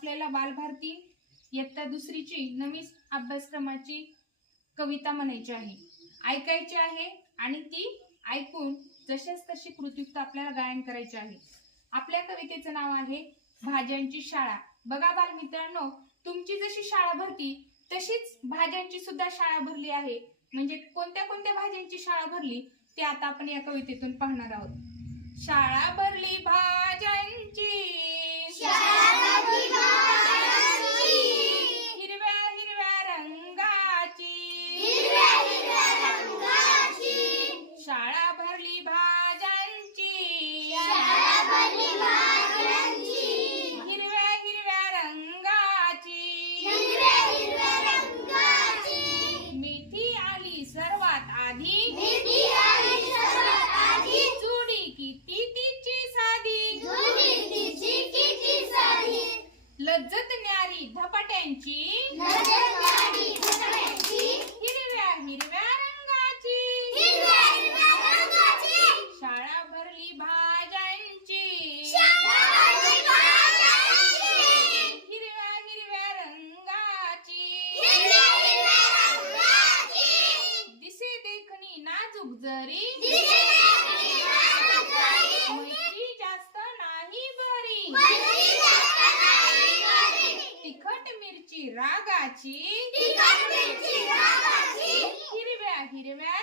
आपल्याला बालभारती इयत्ता दुसरीची नवीन अभ्यासक्रमाची कविता म्हणायची आहे, ऐकायची आहे आणि ती ऐकून जशाच तशी कृतीयुक्त आपल्याला गायन करायचे आहे। आपल्या कवितेचं नाव आहे भाज्यांची शाळा। बघा बालमित्रांनो, तुमची जशी शाळा भरती तशीच भाज्यांची सुद्धा शाळा भरली आहे। म्हणजे कोणत्या कोणत्या भाज्यांची शाळा भरली ते आता आपण या कवितेतून पाहणार आहोत। शाळा भरली भाज्यांची, हिरव्या हिरव्या रंगाची, शाळा भरली भाज्यांची, हिरव्या हिरव्या रंगाची, मेथी आली सर्वात आधी, जुडी किती तिची साधी, लज्जत न्यारी धपाट्यांची, हिरव्या हिरव्या रंगाची, शाळा भरली भाज्यांची, हिरव्या हिरव्या रंगाची, दिसे देखणी नाजूक जरी, मैत्री जास्त नाही बरी, तिखट मिरची रागाची, हिरव्या हिरव्या